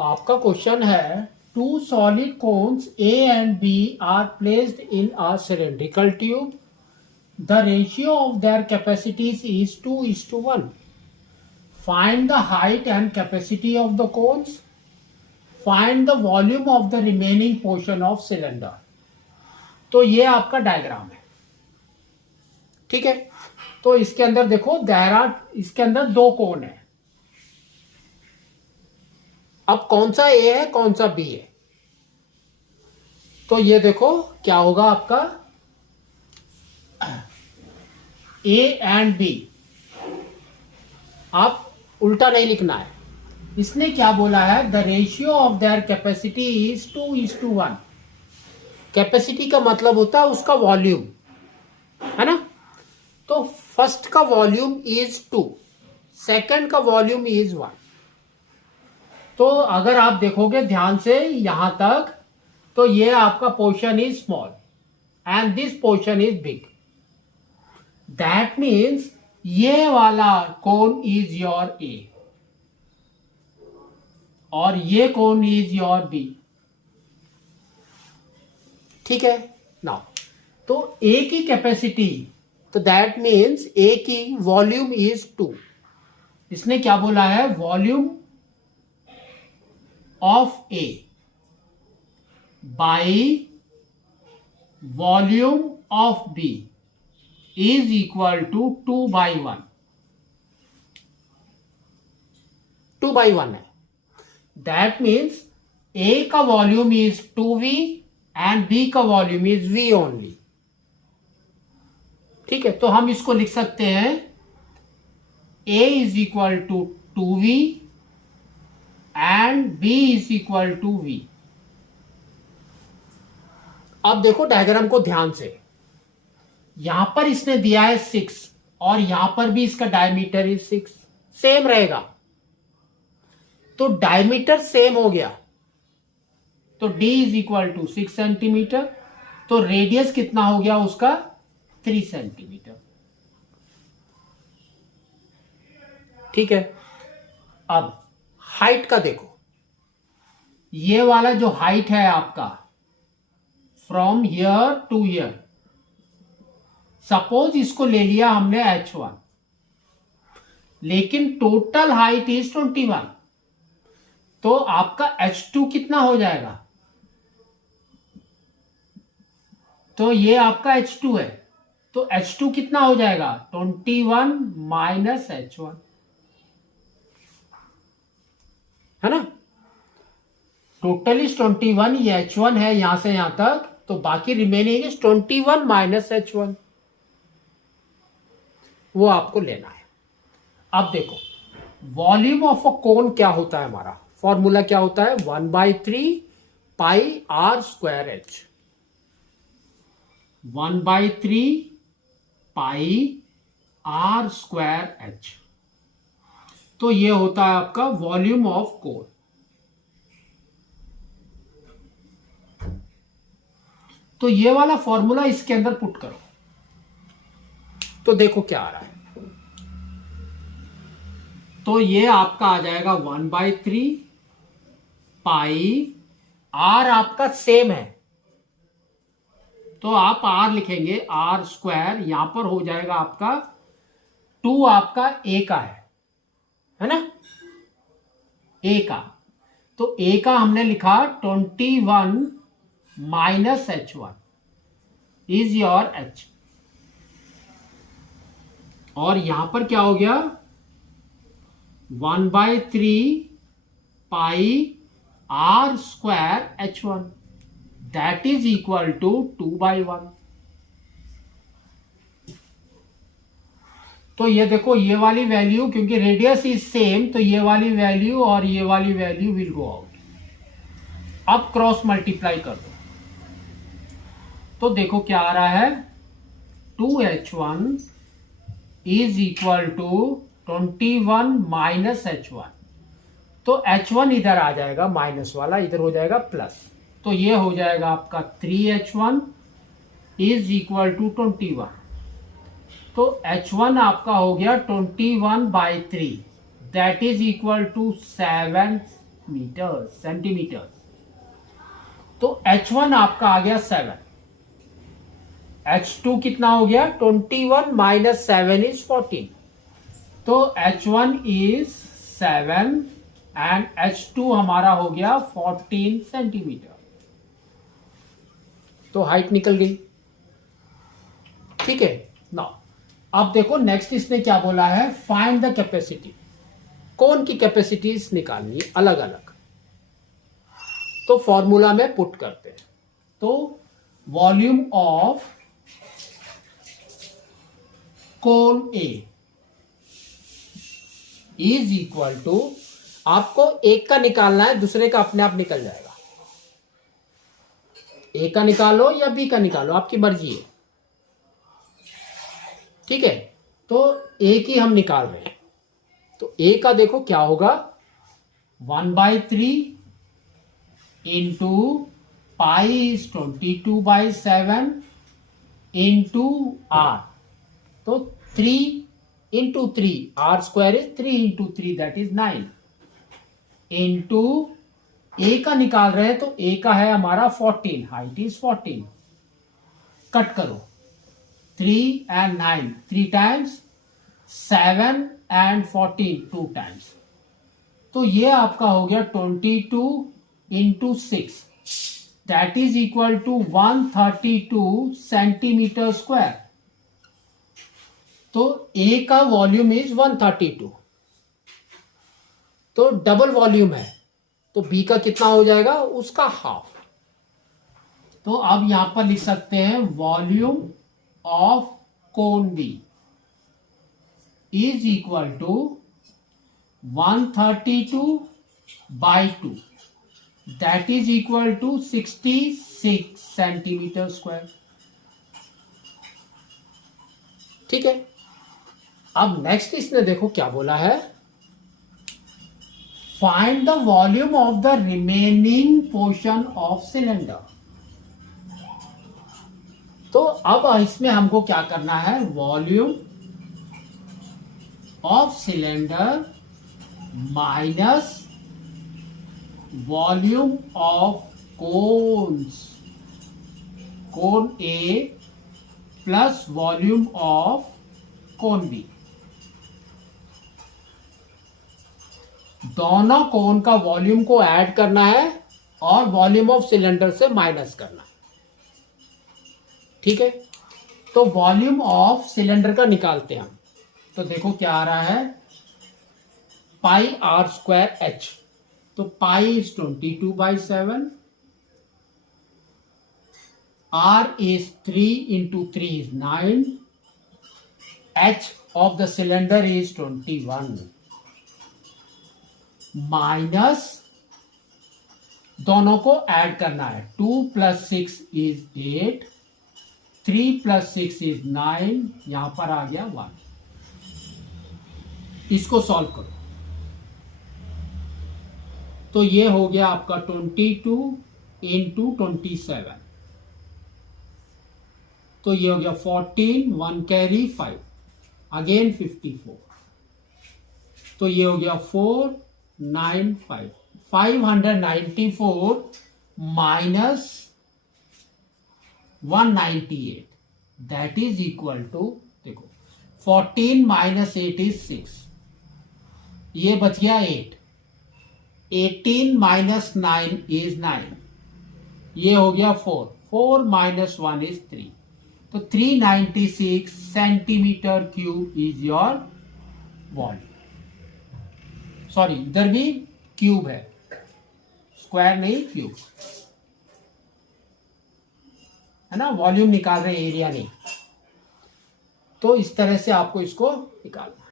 आपका क्वेश्चन है two solid cones A and B are placed in a cylindrical tube. The ratio of their capacities is 2:1. Find the height and capacity of the cones. Find the volume of the remaining portion of cylinder. तो ये आपका diagram है, ठीक है. तो इसके अंदर देखो इसके अंदर दो कोन है. अब कौन सा ए है कौन सा बी है, तो ये देखो क्या होगा आपका ए एंड बी. आप उल्टा नहीं लिखना है. इसने क्या बोला है, the ratio of their capacity is 2:1. Capacity का मतलब होता है उसका वॉल्यूम, है ना. तो फर्स्ट का वॉल्यूम इज 2, सेकंड का वॉल्यूम इज 1. तो अगर आप देखोगे ध्यान से यहां तक, तो ये आपका portion is small and this portion is big. That means ये वाला कोन इज योर ए और ये कोन इज योर बी, ठीक है. नाउ तो ए की कैपेसिटी, तो दैट मीन्स ए की वॉल्यूम इज 2. इसने क्या बोला है, volume of A by volume of B is equal to 2/1. 2/1 है. दैट मीन्स ए का volume is 2v and B का वॉल्यूम इज v ओनली, ठीक है. तो हम इसको लिख सकते हैं a is equal to 2v and b is equal to v. अब देखो डायग्राम को ध्यान से. यहां पर इसने दिया है 6 और यहां पर भी इसका डायमीटर इज 6, सेम रहेगा. तो डायमीटर सेम हो गया, तो d is equal to 6 centimetre. तो रेडियस कितना हो गया उसका, 3 सेंटीमीटर, ठीक है. अब हाइट का देखो, ये वाला जो हाइट है आपका from here to here, suppose इसको ले लिया हमने h1, लेकिन टोटल हाइट इज 21. तो आपका h2 कितना हो जाएगा, तो ये आपका h2 है. तो h2 कितना हो जाएगा, 21 माइनस h1, है ना. टोटल इज 21, ये h1 है यहां से यहां तक, तो बाकी रिमेनिंग इज 21 माइनस h1, वो आपको लेना है. अब देखो वॉल्यूम ऑफ अ कोन क्या होता है, हमारा फॉर्मूला क्या होता है, 1/3 pi r square h. 1/3 pi r square h. तो ये होता है आपका वॉल्यूम ऑफ कोन. तो ये वाला फॉर्मूला इसके अंदर पुट करो, तो देखो क्या आ रहा है. तो ये आपका आ जाएगा 1/3 पाई आर आपका सेम है, तो आप आर लिखेंगे आर स्क्वायर. यहां पर हो जाएगा आपका 2 आपका ए का है ना, ए का. तो ए का हमने लिखा 21 minus h1 is your h. और यहां पर क्या हो गया, 1/3 pi r square h1 that is equal to 2/1. तो ये देखो ये वाली वैल्यू, क्योंकि रेडियस इज सेम, तो ये वाली वैल्यू और ये वाली वैल्यू विल गो आउट. अब क्रॉस मल्टीप्लाई कर दो, तो देखो क्या आ रहा है, 2h1 is equal to 21 minus h1. तो h1 इधर आ जाएगा, माइनस वाला इधर हो जाएगा प्लस. तो ये हो जाएगा आपका 3h1 इज इक्वल टू 21. तो h1 आपका हो गया 21/3, that is equal to 7 metre centimetre. तो H1 आपका आ गया 7, H2 कितना हो गया 21 माइनस 7 इज 14। तो H1 इज 7 एंड H2 हमारा हो गया 14 सेंटीमीटर। तो हाइट निकल गई। ठीक है ना। अब देखो नेक्स्ट इसने क्या बोला है, फाइंड द कैपेसिटी। कौन की कैपेसिटीज निकालनी है अलग अलग। तो फॉर्मूला में पुट करते हैं। तो volume of cone A is equal to, आपको एक का निकालना है, दूसरे का अपने आप निकल जाएगा। ए का निकालो या बी का निकालो, आपकी मर्जी है। ठीक है, तो ए की हम निकाल रहे हैं। तो ए का देखो क्या होगा, 1/3 into pi is 22/7 into r. तो 3 into 3, r square is 3 into 3 that is 9 into ए का निकाल रहे हैं। तो ए का है हमारा 14, हाइट इज 14। कट करो 3 and 9 3 times, 7 and 14 2 times। तो ये आपका हो गया 22 into 6 that is equal to 132 centimetre square. तो ए का वॉल्यूम इज 132, तो डबल वॉल्यूम है, तो बी का कितना हो जाएगा, उसका हाफ। तो अब यहां पर लिख सकते हैं volume of cone B is equal to 132/2 that is equal to 66 centimetre square. ठीक है, अब नेक्स्ट इसने देखो क्या बोला है, find the volume of the remaining portion of cylinder. तो अब इसमें हमको क्या करना है, volume of cylinder minus volume of cones, cone A plus volume of cone B. दोनों कोन का वॉल्यूम को ऐड करना है और वॉल्यूम ऑफ सिलेंडर से माइनस करना है। ठीक है, तो वॉल्यूम ऑफ सिलेंडर का निकालते हैं हम। तो देखो क्या आ रहा है, पाई आर स्क्वायर एच। तो pi is 22/7, r is 3 into 3 is 9, h of the cylinder is 21 minus, दोनों को ऐड करना है, 2 + 6 इज 8, 3 + 6 इज 9, यहां पर आ गया 1। इसको सॉल्व करो तो ये हो गया आपका 22 इंटू 27। तो ये हो गया 14, 1 कैरी 5, अगेन 54। तो ये हो गया 495, 594 minus 198 that is equal to, देखो 14 माइनस 8 इज 6, ये बच गया 8, 18 माइनस 9 इज 9, ये हो गया 4, 4 माइनस 1 इज 3। तो 396 centimetre cube is your volume. Sorry, इधर भी क्यूब है, स्क्वायर नहीं क्यूब है ना, वॉल्यूम निकाल रहे हैं, एरिया नहीं। तो इस तरह से आपको इसको निकालना है।